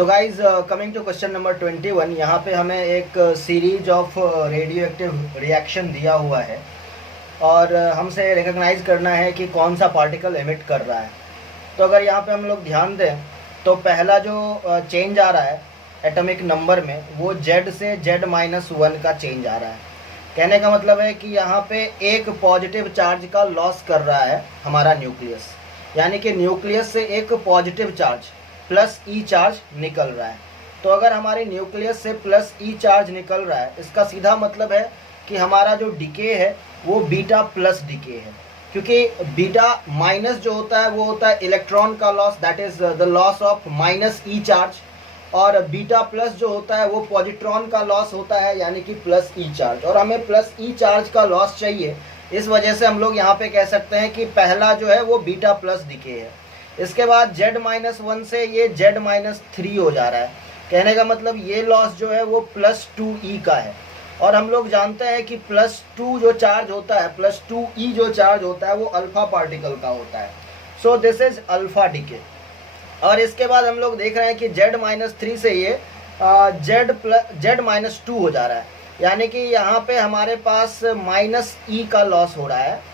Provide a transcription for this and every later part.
So guys coming to question number 21, यहाँ पे हमें एक series of radioactive reaction दिया हुआ है और हमसे रिकॉग्नाइज करना है कि कौन सा पार्टिकल एमिट कर रहा है। तो अगर यहाँ पे हम लोग ध्यान दें तो पहला जो चेंज आ रहा है एटॉमिक नंबर में वो Z से Z-1 का चेंज आ रहा है। कहने का मतलब है कि यहाँ पे एक पॉजिटिव चार्ज का लॉस कर रहा है हमारा न्यूक्लियस, यानी कि न्यूक्लियस से एक पॉजिटिव चार्ज प्लस ई चार्ज निकल रहा है। तो अगर हमारे न्यूक्लियस से प्लस ई चार्ज निकल रहा है, इसका सीधा मतलब है कि हमारा जो डिके है वो बीटा प्लस डिके है, क्योंकि बीटा माइनस जो होता है वो होता है इलेक्ट्रॉन का loss, that is the loss of minus E charge, और बीटा प्लस जो होता है वो पॉजिट्रॉन का लॉस होता है, यानी कि प्लस ई चार्ज। और हमें प्लस ई चार्ज का लॉस चाहिए, इस वजह से हम लोग यहाँ पे कह सकते हैं कि पहला जो है वो बीटा प्लस डिके है। इसके बाद Z-1 से ये Z-3 हो जा रहा है। कहने का मतलब ये लॉस जो है वो +2e का है, और हम लोग जानते हैं कि +2 जो चार्ज होता है, +2e जो चार्ज होता है वो अल्फा पार्टिकल का होता है। So this is alpha decay. और इसके बाद हम लोग देख रहे हैं कि Z-3 से ये Z-2 हो जा रहा है, यानी कि यहाँ पे हमारे पास -e का लॉस हो रहा है,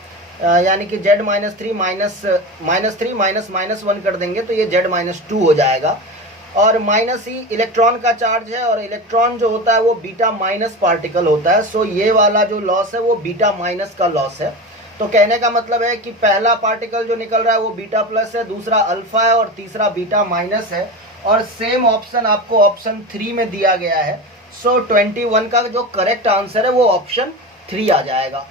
यानी कि Z-3 -1 कर देंगे तो ये Z-2 हो जाएगा। और -e इलेक्ट्रॉन का चार्ज है, और इलेक्ट्रॉन जो होता है वो बीटा माइनस पार्टिकल होता है। सो ये वाला जो लॉस है वो बीटा माइनस का लॉस है। तो कहने का मतलब है कि पहला पार्टिकल जो निकल रहा है वो बीटा प्लस है, दूसरा अल्फा है और तीसरा बीटा माइनस है। और सेम ऑप्शन आपको ऑप्शन 3 में दिया गया है। सो 21 का जो करेक्ट आंसर है वो ऑप्शन 3 आ जाएगा।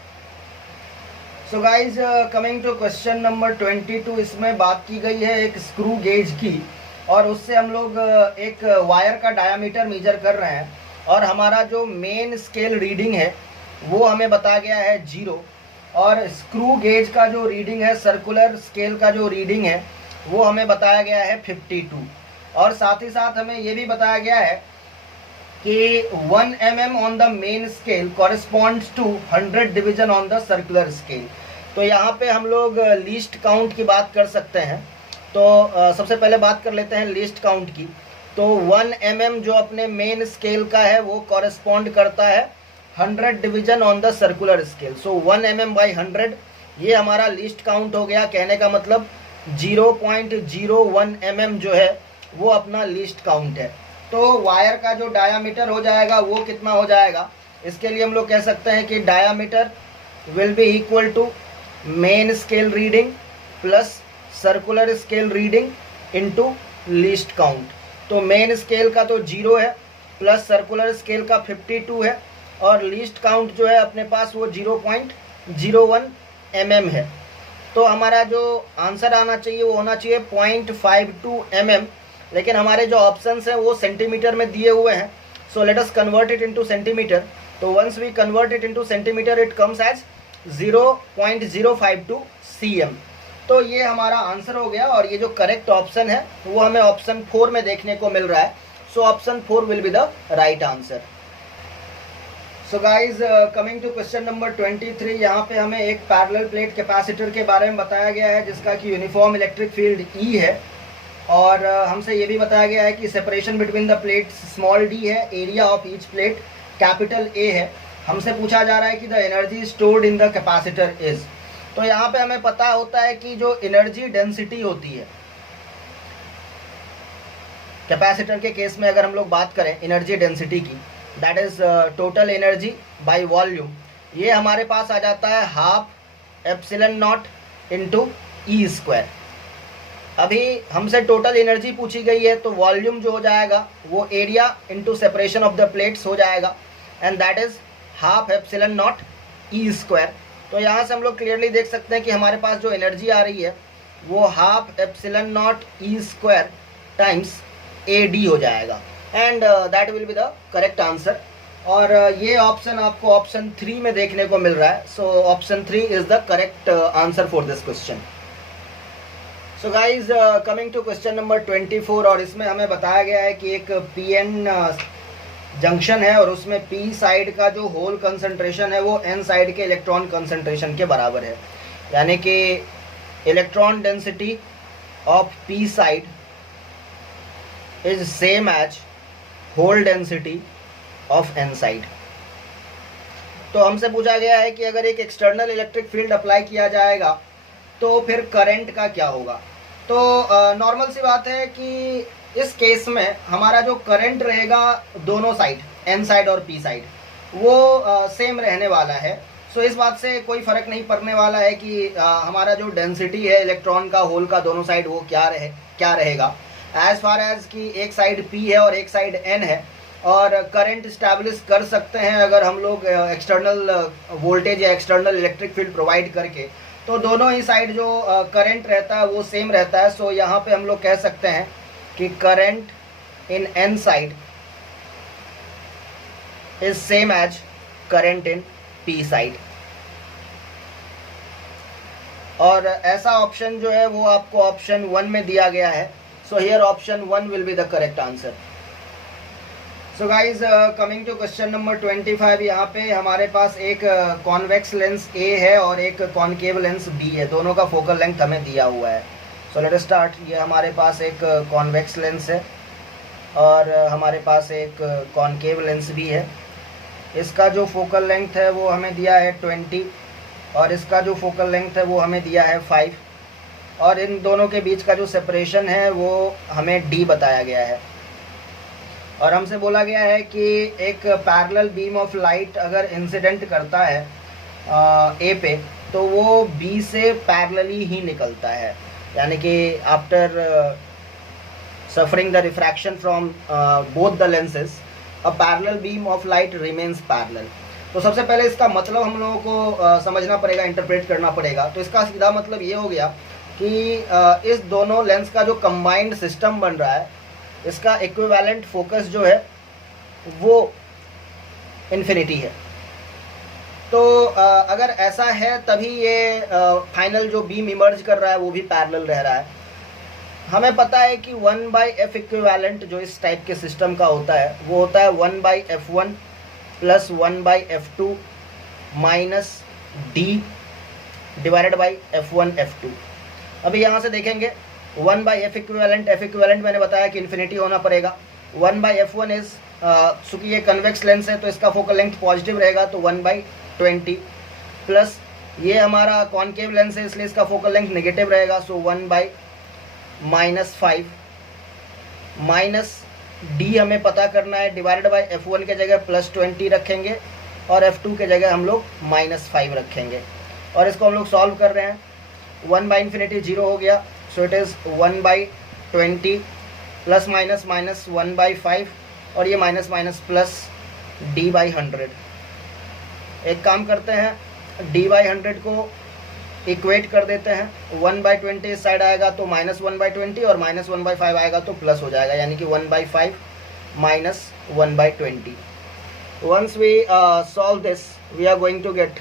So guys coming to question number 22, इसमें बात की गई है एक स्क्रू गेज की, और उससे हम लोग एक वायर का डायामीटर मेजर कर रहे हैं, और हमारा जो मेन स्केल रीडिंग है वो हमें बताया गया है 0, और स्क्रू गेज का जो रीडिंग है, सर्कुलर स्केल का जो रीडिंग है वो हमें बताया गया है 52, और साथ ही साथ हमें ये भी बताया गया है कि 1 mm on the main scale corresponds to 100 division on the circular scale. तो यहाँ पे हम लोग लीस्ट काउंट की बात कर सकते हैं। तो सबसे पहले बात कर लेते हैं लीस्ट काउंट की। तो 1 mm जो अपने मेन स्केल का है वो कॉरेस्पॉन्ड करता है 100 division on the circular scale. So 1 mm by 100 ये हमारा लीस्ट काउंट हो गया। कहने का मतलब 0.01 mm जो है वो अपना लीस्ट काउंट है। तो वायर का जो डायामीटर हो जाएगा वो कितना हो जाएगा, इसके लिए हम लोग कह सकते हैं कि diameter will be equal to main scale reading plus circular scale reading into least count. तो मेन स्केल का तो 0 है, प्लस सर्कुलर स्केल का 52 है, और लीस्ट काउंट जो है अपने पास वो 0.01 mm है। तो हमारा जो आंसर आना चाहिए वो होना चाहिए 0.52 mm, लेकिन हमारे जो ऑप्शंस हैं वो सेंटीमीटर में दिए हुए हैं। So let us convert it into centimetre. तो once we convert it into centimetre it comes as 0.052 cm। तो ये हमारा आंसर हो गया, और ये जो करेक्ट ऑप्शन है वो हमें ऑप्शन 4 में देखने को मिल रहा है। So option 4 will be the right answer. So guys coming to question number 23, यहाँ पे हमें एक पैरेलल प्लेट कैपेसिटर के बारे में बताया गया है जिसका कि यूनिफॉर्म इलेक्ट्रिक फील्ड E है, और हमसे ये भी बताया गया है कि separation between the plates small d है, area of each plate capital A है। हमसे पूछा जा रहा है कि the energy stored in the capacitor is. तो यहाँ पे हमें पता होता है कि जो एनर्जी डेंसिटी होती है कैपेसिटर के केस में, अगर हम लोग बात करें एनर्जी डेंसिटी की, that is total energy by volume, ये हमारे पास आ जाता है 12 epsilon not into E square. अभी हमसे टोटल एनर्जी पूछी गई है, तो वॉल्यूम जो हो जाएगा वो area into separation of the plates हो जाएगा, and that is 12 epsilon not E square. तो यहाँ से हम लोग क्लियरली देख सकते हैं कि हमारे पास जो एनर्जी आ रही है वो 12 epsilon not E square times AD हो जाएगा, and that will be the correct answer. और ये ऑप्शन आपको ऑप्शन 3 में देखने को मिल रहा है। So option 3 is the correct answer for this question. So guys coming to question number 24, और इसमें हमें बताया गया है कि एक PN जंक्शन है, और उसमें P साइड का जो होल कंसंट्रेशन है वो N साइड के इलेक्ट्रॉन कंसंट्रेशन के बराबर है, यानी कि electron density of P side is same as hole density of N side. तो हमसे पूछा गया है कि अगर एक एक्सटर्नल इलेक्ट्रिक फील्ड अप्लाई किया जाएगा तो फिर करंट का क्या होगा। तो नॉर्मल सी बात है कि इस केस में हमारा जो करंट रहेगा दोनों साइड, एन साइड और पी साइड, वो सेम रहने वाला है। सो इस बात से कोई फ़र्क नहीं पड़ने वाला है कि हमारा जो डेंसिटी है इलेक्ट्रॉन का होल का दोनों साइड वो क्या रहेगा, एज फार एज कि एक साइड P है और एक साइड N है। और करंट इस्टेब्लिश कर सकते हैं अगर हम लोग एक्सटर्नल वोल्टेज या एक्सटर्नल इलेक्ट्रिक फील्ड प्रोवाइड करके, तो दोनों ही साइड जो करंट रहता है वो सेम रहता है। सो यहाँ पे हम लोग कह सकते हैं कि current in N side is same as current in P side. और ऐसा ऑप्शन जो है वो आपको ऑप्शन 1 में दिया गया है। So here option 1 will be the correct answer. So guys coming to question number 25, यहाँ पे हमारे पास एक कॉन्वेक्स लेंस A है और एक कॉनकेव लेंस B है, दोनों का फोकल लेंथ हमें दिया हुआ है। सो लेट अस स्टार्ट। ये हमारे पास एक कॉन्वेक्स लेंस है और हमारे पास एक कॉनकेव लेंस भी है। इसका जो फोकल लेंथ है वो हमें दिया है 20 और इसका जो फोकल लेंथ है वो हमें दिया है 5, और इन दोनों के बीच का जो सेपरेशन है वो हमें D बताया गया है। और हमसे बोला गया है कि एक पैरेलल बीम ऑफ लाइट अगर इंसिडेंट करता है A पे तो वो B से पैरेलली ही निकलता है, यानी कि after suffering the refraction from both the lenses a parallel beam of light remains parallel. तो सबसे पहले इसका मतलब हम लोगों को समझना पड़ेगा, इंटरप्रेट करना पड़ेगा। तो इसका सीधा मतलब ये हो गया कि इस दोनों लेंस का जो कंबाइंड सिस्टम बन रहा है, इसका इक्विवेलेंट फोकस जो है वो इन्फिनिटी है। तो अगर ऐसा है तभी ये फाइनल जो बीम इमर्ज कर रहा है वो भी पैरेलल रह रहा है। हमें पता है कि 1/f इक्विवेलेंट जो इस टाइप के सिस्टम का होता है वो होता है 1/f1 plus 1/f2 minus d divided by f1 f2। अभी यहाँ से देखेंगे 1/f इक्विवेलेंट, f इक्विवेलेंट मैंने बताया कि इन्फिनिटी होना पड़ेगा। 1/f1 इज चूँकि ये कन्वेक्स लेंस है तो इसका फोकल लेंथ पॉजिटिव रहेगा, तो 1/20 प्लस ये हमारा कॉनकेव लेंस है इसलिए इसका फोकल लेंथ नेगेटिव रहेगा, सो 1/-5 माइनस d हमें पता करना है, डिवाइडेड बाई f1 के जगह +20 रखेंगे और f2 के जगह हम लोग -5 रखेंगे। और इसको हम लोग सॉल्व कर रहे हैं, 1/∞ 0 हो गया, सो it is 1/20 plus minus minus 1/5 और ये माइनस माइनस प्लस d/100। एक काम करते हैं, d/100 को इक्वेट कर देते हैं। 1/20 इस साइड आएगा तो -1/20 और -1/5 आएगा तो प्लस हो जाएगा, यानी कि 1/5 minus 1/20। Once we solve this we are going to get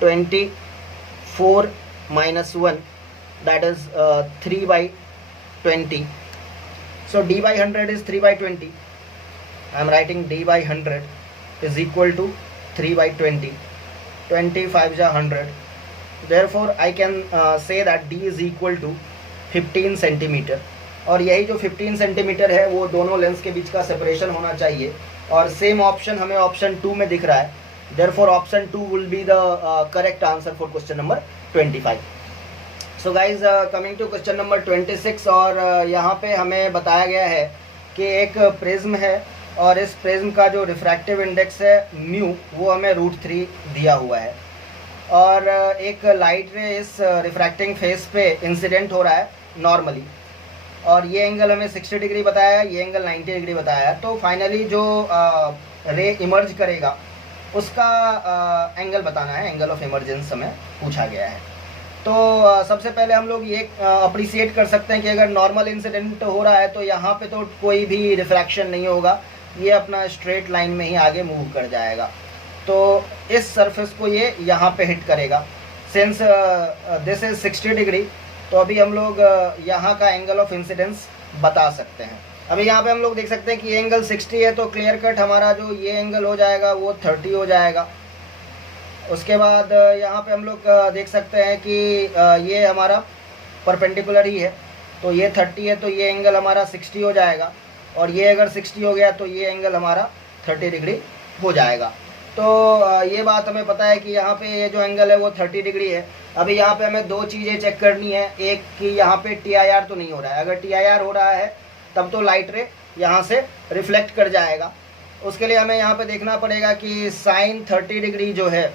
24 minus 1, that is 3/20. So d/100 is 3/20. I am writing d/100 is equal to 3/20. 25 is 100. Therefore I can say that d is equal to 15 centimetre. और यही जो 15 centimetre है वो दोनों lens के बीच का separation होना चाहिए, और सेम ऑप्शन हमें ऑप्शन 2 में दिख रहा है। Therefore option 2 will be the correct answer for question number 25. So guys, coming to question number 26, और यहाँ पे हमें बताया गया है कि एक प्रिज्म है और इस प्रिज्म का जो रिफ्रैक्टिव इंडेक्स है म्यू वो हमें √3 दिया हुआ है, और एक लाइट रे इस रिफ्रैक्टिंग फेस पे इंसिडेंट हो रहा है नॉर्मली, और ये एंगल हमें 60 डिग्री बताया है, ये एंगल 90 डिग्री बताया है। तो फाइनली जो रे इमर्ज करेगा उसका एंगल बताना है, एंगल ऑफ इमर्जेंस हमें पूछा गया है। तो सबसे पहले हम लोग ये अप्रिशिएट कर सकते हैं कि अगर नॉर्मल इंसिडेंट हो रहा है तो यहाँ पे तो कोई भी रिफ्रैक्शन नहीं होगा, ये अपना स्ट्रेट लाइन में ही आगे मूव कर जाएगा। तो इस सरफेस को ये यहाँ पे हिट करेगा। सिंस दिस इज 60 डिग्री, तो अभी हम लोग यहाँ का एंगल ऑफ इंसिडेंस बता सकते हैं। अभी यहाँ पे हम लोग देख सकते हैं कि एंगल 60 है, तो क्लियर कट हमारा जो ये एंगल हो जाएगा वो 30 हो जाएगा। उसके बाद यहाँ पे हम लोग देख सकते हैं कि ये हमारा परपेंडिकुलर ही है, तो ये 30 है, तो ये एंगल हमारा 60 हो जाएगा, और ये अगर 60 हो गया तो ये एंगल हमारा 30 डिग्री हो जाएगा। तो ये बात हमें पता है कि यहाँ पे ये जो एंगल है वो 30 डिग्री है। अभी यहाँ पे हमें दो चीज़ें चेक करनी है, एक कि यहाँ पे TIR तो नहीं हो रहा है। अगर TIR हो रहा है तब तो लाइट रे यहाँ से रिफ्लेक्ट कर जाएगा। उसके लिए हमें यहाँ पे देखना पड़ेगा कि साइन 30 डिग्री जो है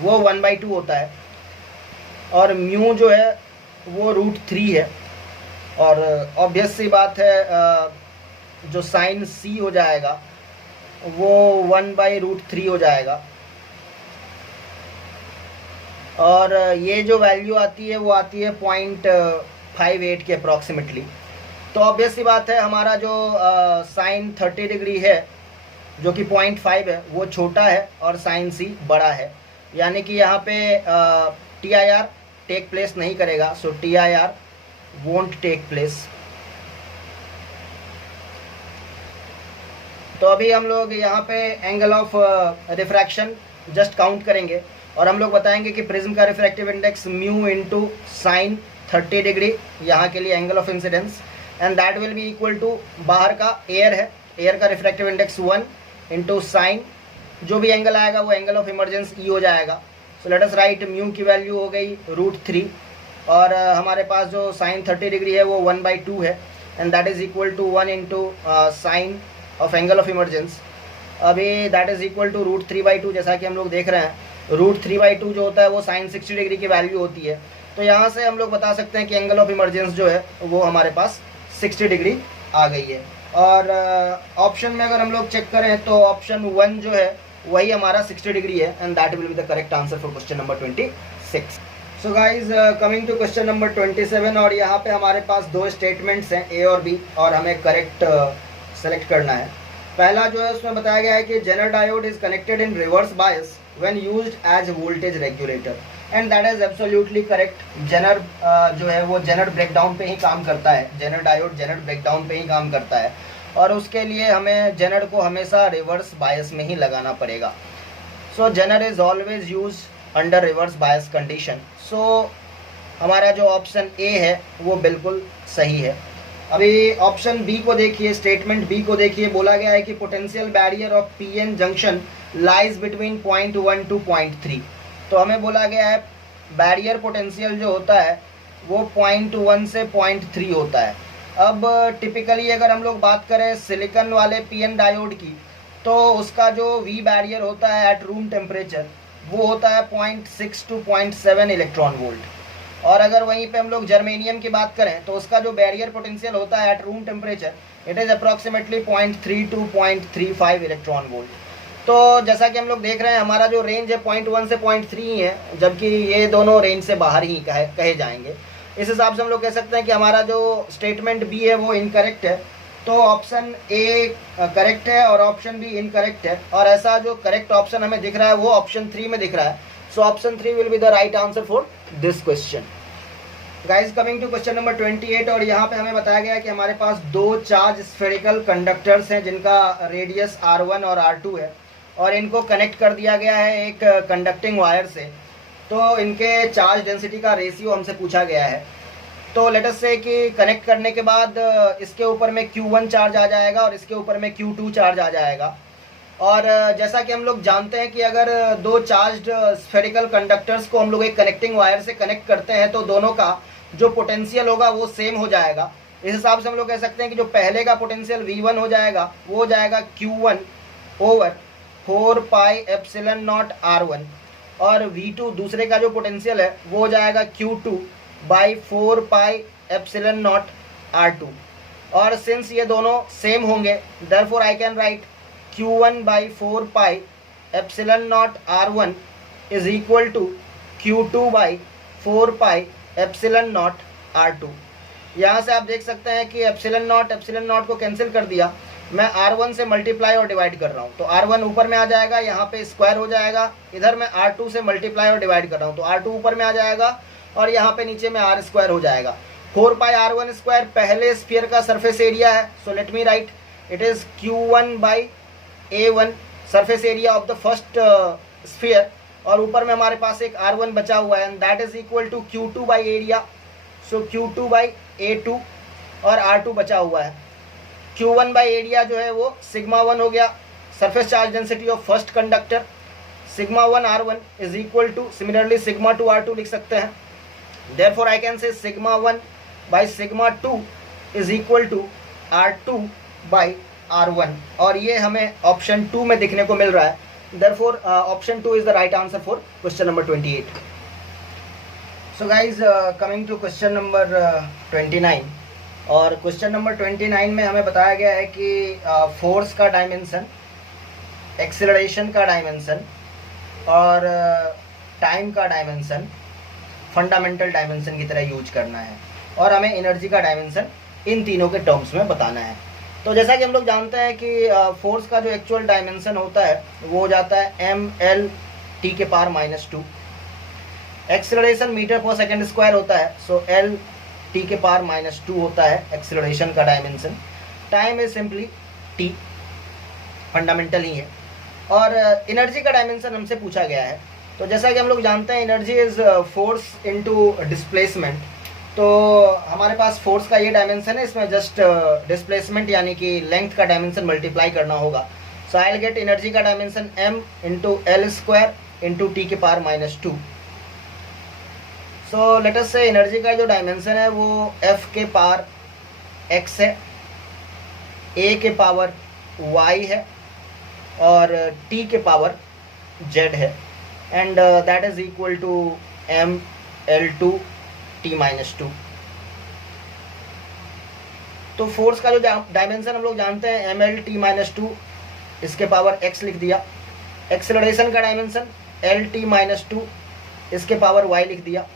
वो 1/2 होता है, और म्यू जो है वो √3 है, और ऑब्वियस सी बात है जो साइन C हो जाएगा वो 1/√3 हो जाएगा, और ये जो वैल्यू आती है वो आती है 0.58 के अप्रॉक्सीमेटली। तो ऑब्वियस सी बात है हमारा जो साइन 30 डिग्री है जो कि 0.5 है वो छोटा है और साइन C बड़ा है, यानी कि यहाँ पे TIR टेक प्लेस नहीं करेगा। So TIR won't take place. तो अभी हम लोग यहाँ पे angle of refraction just count करेंगे, और हम लोग बताएंगे कि प्रिज्म का refractive index mu into sine 30 degree यहाँ के लिए angle of incidence, and that will be equal to, बाहर का एयर है, एयर का रिफ्रैक्टिव इंडेक्स 1 इंटू साइन, जो भी एंगल आएगा वो एंगल ऑफ इमरजेंस E हो जाएगा। सो लेट अस राइट म्यू की वैल्यू हो गई √3, और हमारे पास जो साइन 30 डिग्री है वो 1/2 है, and that is equal to 1 into sine of angle of emergence. अभी दैट इज इक्वल टू √3/2, जैसा कि हम लोग देख रहे हैं √3/2 जो होता है वो साइन 60 डिग्री की वैल्यू होती है। तो यहाँ से हम लोग बता सकते हैं कि एंगल ऑफ इमरजेंस जो है वो हमारे पास 60 डिग्री आ गई है। और ऑप्शन में अगर हम लोग चेक करें तो ऑप्शन 1 जो है वही हमारा 60 डिग्री है, and that will be the correct answer for question number 26। So guys coming to question number 27, और यहाँ पे हमारे पास दो स्टेटमेंट्स हैं A और B, और हमें करेक्ट सेलेक्ट करना है। पहला जो है उसमें बताया गया है कि Zener diode is connected in reverse bias when used as voltage regulator, and that is absolutely correct. Zener जो है वो जेनर ब्रेकडाउन पे ही काम करता है, जेनर डायोड जेनर ब्रेकडाउन पे ही काम करता है, और उसके लिए हमें जेनर को हमेशा रिवर्स बायस में ही लगाना पड़ेगा। So Zener is always use under reverse bias condition. So हमारा जो ऑप्शन A है वो बिल्कुल सही है। अभी ऑप्शन B को देखिए, स्टेटमेंट B को देखिए, बोला गया है कि potential barrier of PN junction lies between 0.1 to 0.3। तो हमें बोला गया है बैरियर पोटेंशियल जो होता है वो 0.1 से 0.3 होता है। अब टिपिकली अगर हम लोग बात करें सिलिकॉन वाले PN डायोड की, तो उसका जो V बैरियर होता है एट रूम टेम्परेचर वो होता है 0.6 टू 0.7 इलेक्ट्रॉन वोल्ट, और अगर वहीं पे हम लोग जर्मेनियम की बात करें तो उसका जो बैरियर पोटेंशियल होता है at room temperature it is approximately 0.3 to 0.35 electron volt. तो जैसा कि हम लोग देख रहे हैं हमारा जो रेंज है 0.1 से 0.3 ही है, जबकि ये दोनों रेंज से बाहर ही कहे जाएंगे। इस हिसाब से हम लोग कह सकते हैं कि हमारा जो स्टेटमेंट B है वो इनकरेक्ट है। तो ऑप्शन A करेक्ट है और ऑप्शन B इनकरेक्ट है, और ऐसा जो करेक्ट ऑप्शन हमें दिख रहा है वो ऑप्शन 3 में दिख रहा है। So option 3 will be the right answer for this question. Guys coming to question number 28, और यहाँ पे हमें बताया गया है कि हमारे पास दो चार्ज स्फेरिकल कंडक्टर्स हैं जिनका रेडियस R1 और R2 है, और इनको कनेक्ट कर दिया गया है एक कंडक्टिंग वायर से। तो इनके चार्ज डेंसिटी का रेशियो हमसे पूछा गया है। तो लेट अस से कि कनेक्ट करने के बाद इसके ऊपर में Q1 चार्ज आ जाएगा और इसके ऊपर में Q2 चार्ज आ जाएगा। और जैसा कि हम लोग जानते हैं कि अगर दो चार्ज्ड स्फेरिकल कंडक्टर्स को हम लोग एक कनेक्टिंग वायर से कनेक्ट करते हैं तो दोनों का जो पोटेंशियल होगा वो सेम हो जाएगा। इस हिसाब से हम लोग कह सकते हैं कि जो पहले का पोटेंशियल V1 हो जाएगा वो हो जाएगा Q1 over 4 pi epsilon naught R1, और V2 दूसरे का जो पोटेंशियल है वो हो जाएगा Q2 by 4 pi epsilon naught R2। और सिंस ये दोनों सेम होंगे therefore I can write Q1 by 4 pi epsilon naught R1 is equal to Q2 by 4 pi epsilon naught R2। यहाँ से आप देख सकते हैं कि एप्सिलॉन नॉट को कैंसिल कर दिया, मैं R1 से मल्टीप्लाई और डिवाइड कर रहा हूँ तो R1 ऊपर में आ जाएगा, यहाँ पे स्क्वायर हो जाएगा, इधर मैं R2 से मल्टीप्लाई और डिवाइड कर रहा हूँ तो R2 ऊपर में आ जाएगा और यहाँ पे नीचे में R स्क्वायर हो जाएगा। 4 पाई R1 स्क्वायर पहले स्फीयर का सरफेस एरिया है, so let me right it is Q1 by A1 surface area of the first sphere, और ऊपर में हमारे पास एक R1 बचा हुआ है and that is equal to Q2 by area. So Q2 by A2 और R2 बचा हुआ है। Q1 बाई एरिया जो है वो सिग्मा 1 हो गया, surface charge density of first conductor. Sigma 1 R1 is equal to, similarly sigma 2 R2 लिख सकते हैं। Therefore I can say sigma 1 by sigma 2 is equal to R2 by R1, और ये हमें ऑप्शन 2 में दिखने को मिल रहा है। Therefore option 2 is the right answer for question number 28। So guys, coming to question number 29, और क्वेश्चन नंबर 29 में हमें बताया गया है कि फोर्स का डायमेंशन, एक्सेलरेशन का डायमेंशन और टाइम का डायमेंशन फंडामेंटल डायमेंशन की तरह यूज करना है, और हमें एनर्जी का डायमेंशन इन तीनों के टर्म्स में बताना है। तो जैसा कि हम लोग जानते हैं कि फोर्स का जो एक्चुअल डायमेंशन होता है वो हो जाता है mL t के power -2। Acceleration metre per second square होता है, सो L t के पावर -2 होता है एक्सेलरेशन का dimension. Time is simply t, fundamental ही है। और एनर्जी का डायमेंशन हमसे पूछा गया है। तो जैसा कि हम लोग जानते हैं energy is force into displacement, तो हमारे पास फोर्स का ये डायमेंशन है, इसमें जस्ट डिस्प्लेसमेंट यानी कि लेंथ का डायमेंशन मल्टीप्लाई करना होगा। So I will get energy का dimension m into L square into T के power -2। So let us say energy का जो डायमेंशन है वो f के पावर x है, a के पावर y है और t के पावर z है, and that is equal to mL2 t-2। तो फोर्स का जो डायमेंशन हम लोग जानते हैं mL t-2, इसके पावर x लिख दिया। एक्सेलरेशन का डायमेंशन L t-2, इसके पावर y लिख दिया।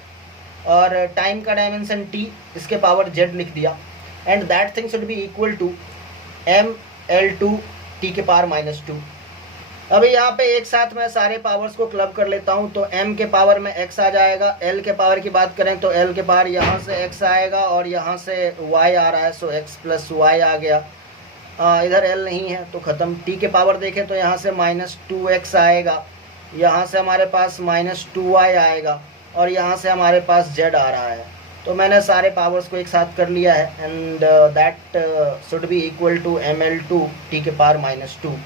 और टाइम का डायमेंशन t, इसके पावर z लिख दिया। And that thing should be equal to mL2 t के पावर -2। अभी यहाँ पे एक साथ मैं सारे पावर्स को क्लब कर लेता हूँ, तो m के पावर में x आ जाएगा। l के पावर की बात करें तो l के पावर यहाँ से x आएगा और यहाँ से y आ रहा है, सो x प्लस y आ गया। इधर l नहीं है तो ख़त्म। t के पावर देखें तो यहाँ से -2x आएगा, यहाँ से हमारे पास -2y आएगा और यहाँ से हमारे पास z आ रहा है। तो मैंने सारे पावर्स को एक साथ कर लिया है, and that should be equal to mL2 t के पावर -2।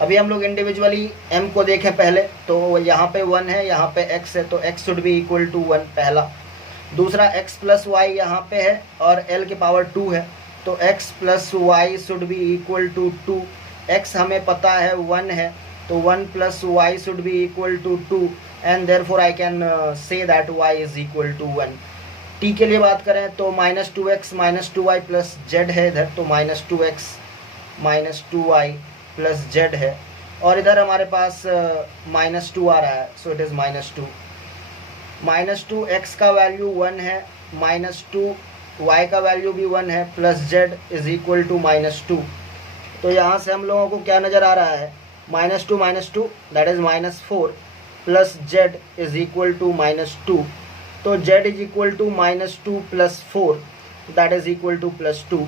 अभी हम लोग इंडिविजुअली m को देखें पहले, तो यहाँ पे 1 है, यहाँ पे x है, तो x should be equal to 1 पहला। दूसरा x प्लस y यहाँ पे है और l के पावर 2 है, तो x plus y should be equal to 2। x हमें पता है 1 है, तो 1 plus y should be equal to 2, and therefore I can say that y is equal to 1। t के लिए बात करें तो -2x -2y प्लस z है इधर, तो -2x -2y प्लस z है, और इधर हमारे पास -2 आ रहा है, सो इट इज़ -2। -2x का वैल्यू 1 है, -2y का वैल्यू भी 1 है, plus z is equal to -2। तो यहाँ से हम लोगों को क्या नज़र आ रहा है, -2 that is -4 plus z is equal to -2। तो z is equal to -2 plus 4 that is equal to +2।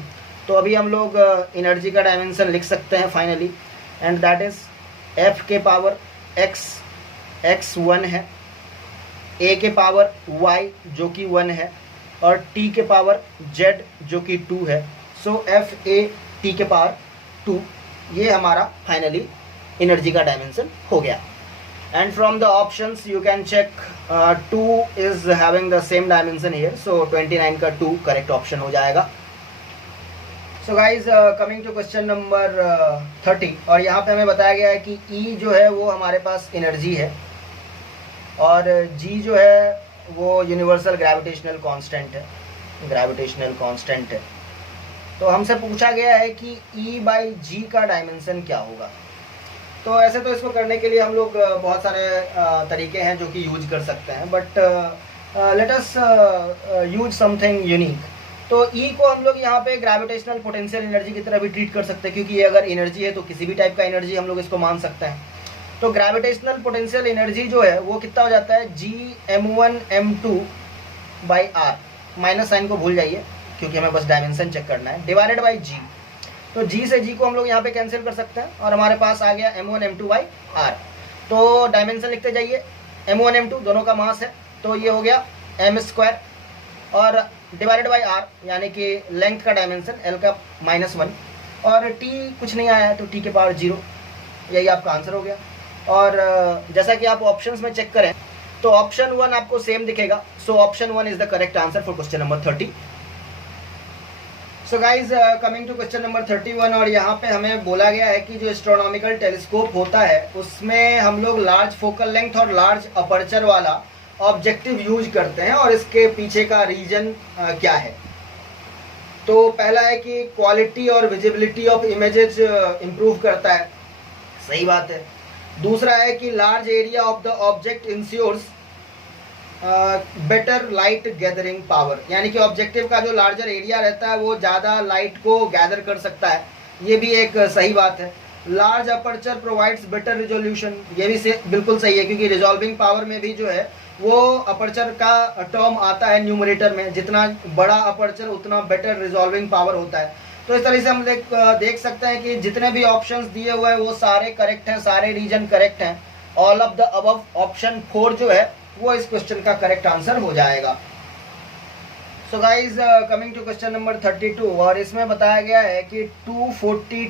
तो अभी हम लोग एनर्जी का डायमेंशन लिख सकते हैं finally, and that is f के पावर x 1 है, a के पावर y जो कि 1 है, और t के पावर z जो कि 2 है। सो f a t के पावर 2, ये हमारा फाइनली एनर्जी का डायमेंशन हो गया। And from the options you can check 2 is having the same dimension here, so 29 का 2 करेक्ट ऑप्शन हो जाएगा। So guys, coming to question number 30, और यहाँ पे हमें बताया गया है कि E जो है वो हमारे पास एनर्जी है और G जो है वो यूनिवर्सल ग्रेविटेशनल कांस्टेंट है। तो हमसे पूछा गया है कि E बाई G का डायमेंशन क्या होगा। तो ऐसे तो इसको करने के लिए हम लोग बहुत सारे तरीके हैं जो कि यूज कर सकते हैं, but let us use something unique. तो E को हम लोग यहाँ पे ग्रेविटेशनल पोटेंशियल एनर्जी की तरह भी ट्रीट कर सकते हैं, क्योंकि ये अगर एनर्जी है तो किसी भी टाइप का एनर्जी हम लोग इसको मान सकते हैं। तो ग्रेविटेशनल पोटेंशियल एनर्जी जो है वो कितना हो जाता है, G m1 m2 by r, minus sign को भूल जाइए क्योंकि हमें बस डायमेंशन चेक करना है, डिवाइडेड बाई G। तो G से G को हम लोग यहाँ पे कैंसिल कर सकते हैं और हमारे पास आ गया m1 m2 बाई r। तो डायमेंशन लिखते जाइए, m1 m2 दोनों का मास है, तो ये हो गया m² और डिवाइडेड बाई आर, यानी कि लेंथ का डायमेंशन एल का -1, और टी कुछ नहीं आया है तो टी के पावर 0, यही आपका आंसर हो गया। और जैसा कि आप ऑप्शंस में चेक करें तो ऑप्शन 1 आपको सेम दिखेगा, so option 1 is the correct answer for question number 30। So guys coming to question number 31, और यहाँ पे हमें बोला गया है कि जो एस्ट्रोनॉमिकल टेलीस्कोप होता है उसमें हम लोग लार्ज फोकल लेंथ और लार्ज अपर्चर वाला ऑब्जेक्टिव यूज करते हैं, और इसके पीछे का रीजन क्या है। तो पहला है कि क्वालिटी और विजिबिलिटी ऑफ इमेजेस इम्प्रूव करता है, सही बात है। दूसरा है कि large area of the object ensures better light gathering power, यानी कि ऑब्जेक्टिव का जो लार्जर एरिया रहता है वो ज़्यादा लाइट को गैदर कर सकता है, ये भी एक सही बात है। Large aperture provides better resolution, ये भी बिल्कुल सही है, क्योंकि रिजॉल्विंग पावर में भी जो है वो अपर्चर का टर्म आता है न्यूमरेटर में, जितना बड़ा अपर्चर उतना बेटर रिजॉल्विंग पावर होता है। तो इस तरह से हम देख सकते हैं कि जितने भी ऑप्शंस दिए हुए हैं वो सारे करेक्ट हैं, सारे रीजन करेक्ट हैं। All of the above option 4 जो है वो इस क्वेश्चन का करेक्ट आंसर हो जाएगा। So guys coming to question number 32, और इसमें बताया गया है कि 240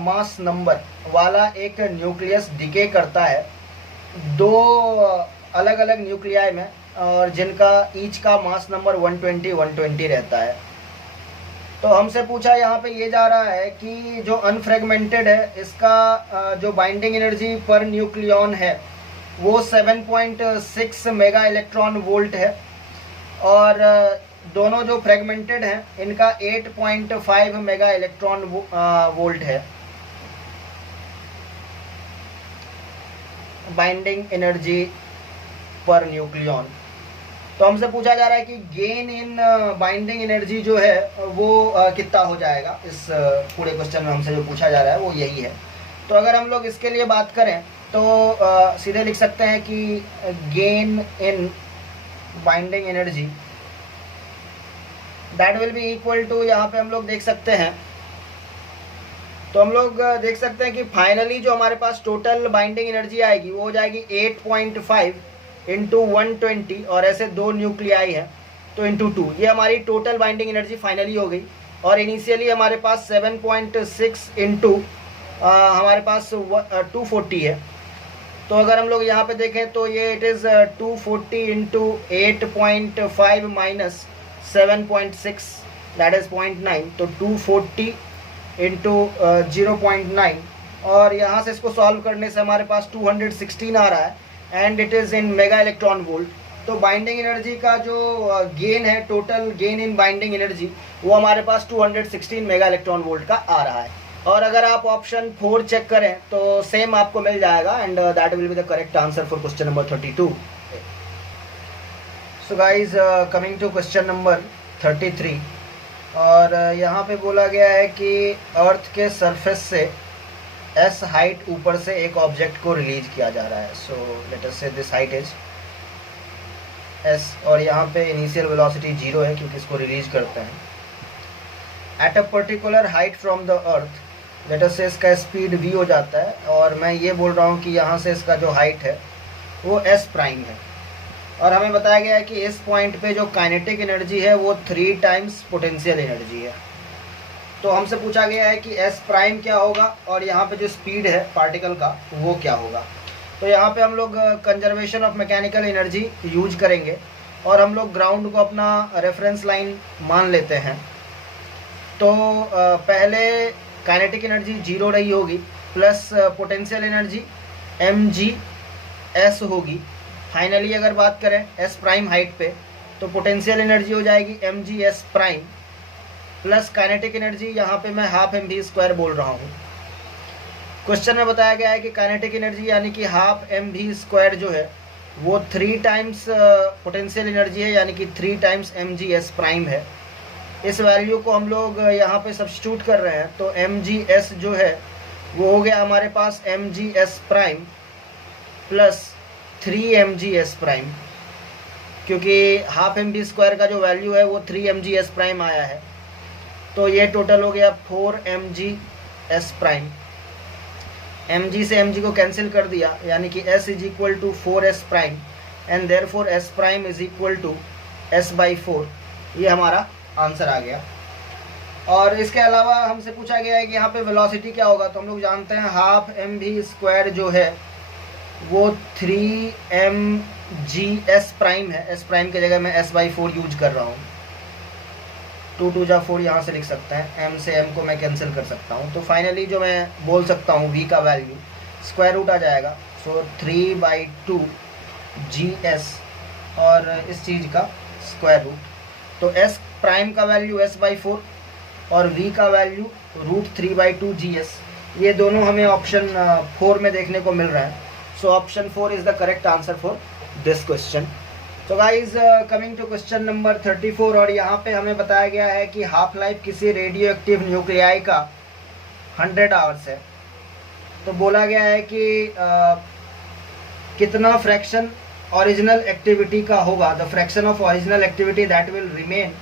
मास नंबर वाला एक न्यूक्लियस डिके करता है 2 अलग अलग न्यूक्लियाई में, और जिनका ईच का मास नंबर 120 रहता है। तो हमसे पूछा यहाँ पे ये जा रहा है कि जो अनफ्रेगमेंटेड है इसका जो बाइंडिंग एनर्जी पर न्यूक्लियन है वो 7.6 मेगा इलेक्ट्रॉन वोल्ट है, और दोनों जो फ्रेगमेंटेड हैं इनका 8.5 मेगा इलेक्ट्रॉन वोल्ट है बाइंडिंग एनर्जी पर न्यूक्लियन। तो हमसे पूछा जा रहा है कि गेन इन बाइंडिंग एनर्जी जो है वो कितना हो जाएगा। इस पूरे क्वेश्चन में हमसे जो पूछा जा रहा है वो यही है। तो अगर हम लोग इसके लिए बात करें तो सीधे लिख सकते हैं कि gain in binding energy that will be equal to, यहाँ पे हम लोग देख सकते हैं, तो हम लोग देख सकते हैं कि फाइनली जो हमारे पास टोटल बाइंडिंग एनर्जी आएगी वो हो जाएगी 8.5 इंटू 120, और ऐसे 2 न्यूक्लियाई है तो इंटू 2, ये हमारी टोटल बाइंडिंग एनर्जी फाइनली हो गई। और इनिशियली हमारे पास 7.6 इंटू हमारे पास 240 है। तो अगर हम लोग यहाँ पे देखें तो ये it is 240 into 8.5 minus 7.6 that is 0.9, तो 240 इंटू 0.9, और यहाँ से इसको सॉल्व करने से हमारे पास 216 आ रहा है, and it is in mega electron volt. तो बाइंडिंग एनर्जी का जो गेन है, total gain in binding energy, वो हमारे पास 216 मेगा इलेक्ट्रॉन वोल्ट का आ रहा है। और अगर आप ऑप्शन 4 चेक करें तो सेम आपको मिल जाएगा, and that will be the correct answer for question number 32। So guys coming to question number 33, और यहाँ पे बोला गया है कि अर्थ के सरफेस से s हाइट ऊपर से एक ऑब्जेक्ट को रिलीज किया जा रहा है। सो लेट अस से दिस हाइट इज s, और यहाँ पे इनिशियल वेलोसिटी 0 है क्योंकि इसको रिलीज करते हैं। At a particular height from the earth, late us से इसका स्पीड v हो जाता है, और मैं ये बोल रहा हूँ कि यहाँ से इसका जो हाइट है वो s प्राइम है, और हमें बताया गया है कि इस पॉइंट पे जो काइनेटिक एनर्जी है वो 3 टाइम्स पोटेंशियल एनर्जी है। तो हमसे पूछा गया है कि s प्राइम क्या होगा और यहाँ पे जो स्पीड है पार्टिकल का वो क्या होगा। तो यहाँ पे हम लोग conservation of mechanical energy use करेंगे, और हम लोग ग्राउंड को अपना रेफरेंस लाइन मान लेते हैं। तो पहले काइनेटिक एनर्जी 0 रही होगी, प्लस पोटेंशियल एनर्जी mg(s) होगी। फाइनली अगर बात करें s प्राइम हाइट पे तो पोटेंशियल एनर्जी हो जाएगी mg(s) prime, plus kinetic energy यहाँ पे मैं हाफ mv² बोल रहा हूँ। क्वेश्चन में बताया गया है कि काइनेटिक एनर्जी यानी कि हाफ mv² जो है वो 3 टाइम्स पोटेंशियल एनर्जी है, यानी कि 3 टाइम्स mg(s) प्राइम है। इस वैल्यू को हम लोग यहाँ पे सब्स्टिट्यूट कर रहे हैं, तो mg(s) जो है वो हो गया हमारे पास mg(s) prime plus 3 mg(s) prime, क्योंकि हाफ mv² का जो वैल्यू है वो 3 mg(s) प्राइम आया है। तो ये टोटल हो गया 4 mg(s) प्राइम। mg से mg को कैंसिल कर दिया, यानी कि s is equal to 4s prime, and therefore s prime is equal to s/4, ये हमारा आंसर आ गया। और इसके अलावा हमसे पूछा गया है कि यहाँ पे वेलोसिटी क्या होगा, तो हम लोग जानते हैं हाफ एम वी स्क्वायर जो है वो 3mg प्राइम है। एस प्राइम की जगह मैं s/4 यूज कर रहा हूँ। 2 2 जा 4 यहाँ से लिख सकते हैं, m से m को मैं कैंसिल कर सकता हूँ। तो फाइनली जो मैं बोल सकता हूँ v का वैल्यू स्क्वायर रूट आ जाएगा। सो 3/2 gs और इस चीज़ का स्क्वायर रूट। तो s प्राइम का वैल्यू s/4 और v का वैल्यू √3/2 gs। ये दोनों हमें ऑप्शन 4 में देखने को मिल रहा है। So option 4 is the correct answer for this question. तो guys coming to question number 34, और यहाँ पे हमें बताया गया है कि हाफ लाइफ किसी रेडियो एक्टिव न्यूक्लियाई का 100 आवर्स है। तो बोला गया है कि कितना फ्रैक्शन ओरिजिनल एक्टिविटी का होगा, the fraction of original activity that will remain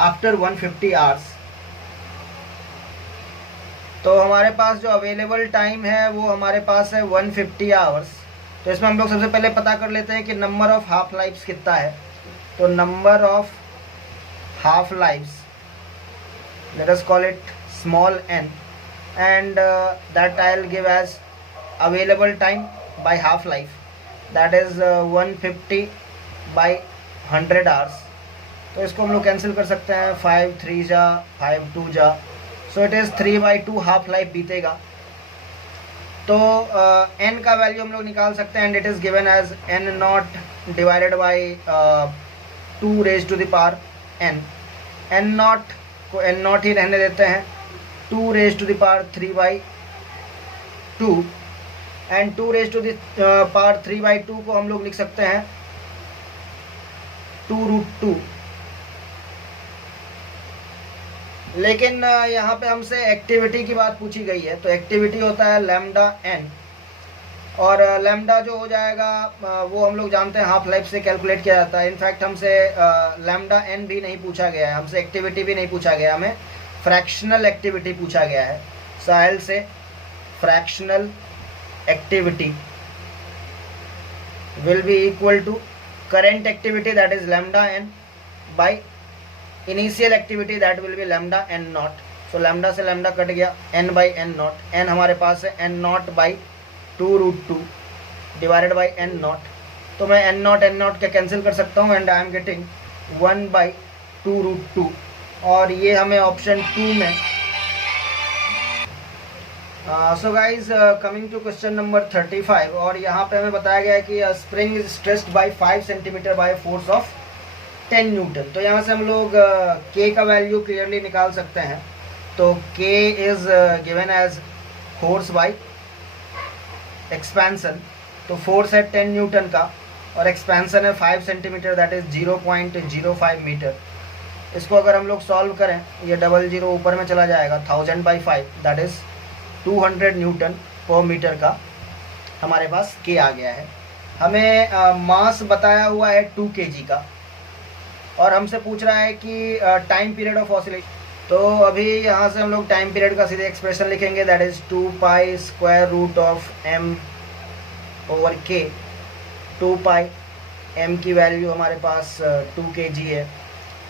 after 150 hours. तो हमारे पास जो अवेलेबल टाइम है वो हमारे पास है 150 आवर्स। तो इसमें हम लोग सबसे पहले पता कर लेते हैं कि नंबर ऑफ हाफ लाइफ्स कितना है। तो number of half lives, let us call it small n, and that I will give as available time by half life, that is 150 बाय 100 आवर्स। तो इसको हम लोग कैंसिल कर सकते हैं, 5 3 जा 5 2 जा, so it is 3/2 half life बीतेगा। तो n का वैल्यू हम लोग निकाल सकते हैं, and it is given as n0 divided by 2 raise to the power n। n0 को n0 ही रहने देते हैं, 2 raise to the power 3/2, and 2 raise to the power 3/2 को हम लोग लिख सकते हैं 2√2। लेकिन यहाँ पे हमसे एक्टिविटी की बात पूछी गई है, तो एक्टिविटी होता है लैम्डा n, और लैम्डा जो हो जाएगा वो हम लोग जानते हैं हाफ लाइफ से कैलकुलेट किया जाता है। इनफैक्ट हमसे लैम्डा n भी नहीं पूछा गया है, हमसे एक्टिविटी भी नहीं पूछा गया, हमें फ्रैक्शनल एक्टिविटी पूछा गया है। साहिल से fractional activity will be equal to current activity that is lambda n by initial activity that will be lambda n0। So lambda से लैम्डा कट गया, n/n0, n हमारे पास है n0 by 2√2 divided by n0। तो मैं n0 के cancel कर सकता हूँ, एंड आई एम गेटिंग 1/2√2, और ये हमें ऑप्शन 2 में। So guys coming to question number 35, और यहाँ पे हमें बताया गया है कि spring is stressed by 5 centimetre by force of 10 newton. तो यहाँ से हम लोग k का वैल्यू क्लियरली निकाल सकते हैं। तो k is given as force by expansion. तो फोर्स है 10 न्यूटन का और एक्सपेंशन है 5 सेंटीमीटर, दैट इज 0.05 मीटर। इसको अगर हम लोग सॉल्व करें, ये 00 ऊपर में चला जाएगा, 1000/5 दैट इज 200 न्यूटन पर मीटर का हमारे पास k आ गया है। हमें मास बताया हुआ है 2 kg का, और हमसे पूछ रहा है कि टाइम पीरियड ऑफ ऑसिलेशन। तो अभी यहाँ से हम लोग टाइम पीरियड का सीधे एक्सप्रेशन लिखेंगे, that is 2π square root of m over k। 2π m की वैल्यू हमारे पास 2 kg है,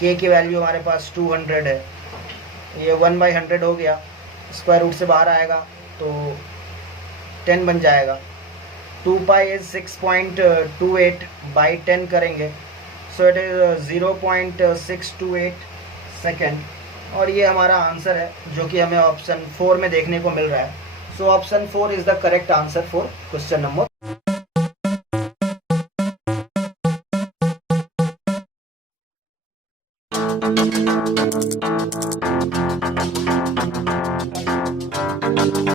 k की वैल्यू हमारे पास 200 है। ये 1/100 हो गया, स्क्वायर रूट से बाहर आएगा तो 10 बन जाएगा। 2π इज 6.28 बाई 10 करेंगे, सो इट इज़ 0.628 सेकेंड, और ये हमारा आंसर है जो कि हमें ऑप्शन 4 में देखने को मिल रहा है। So option 4 is the correct answer for question number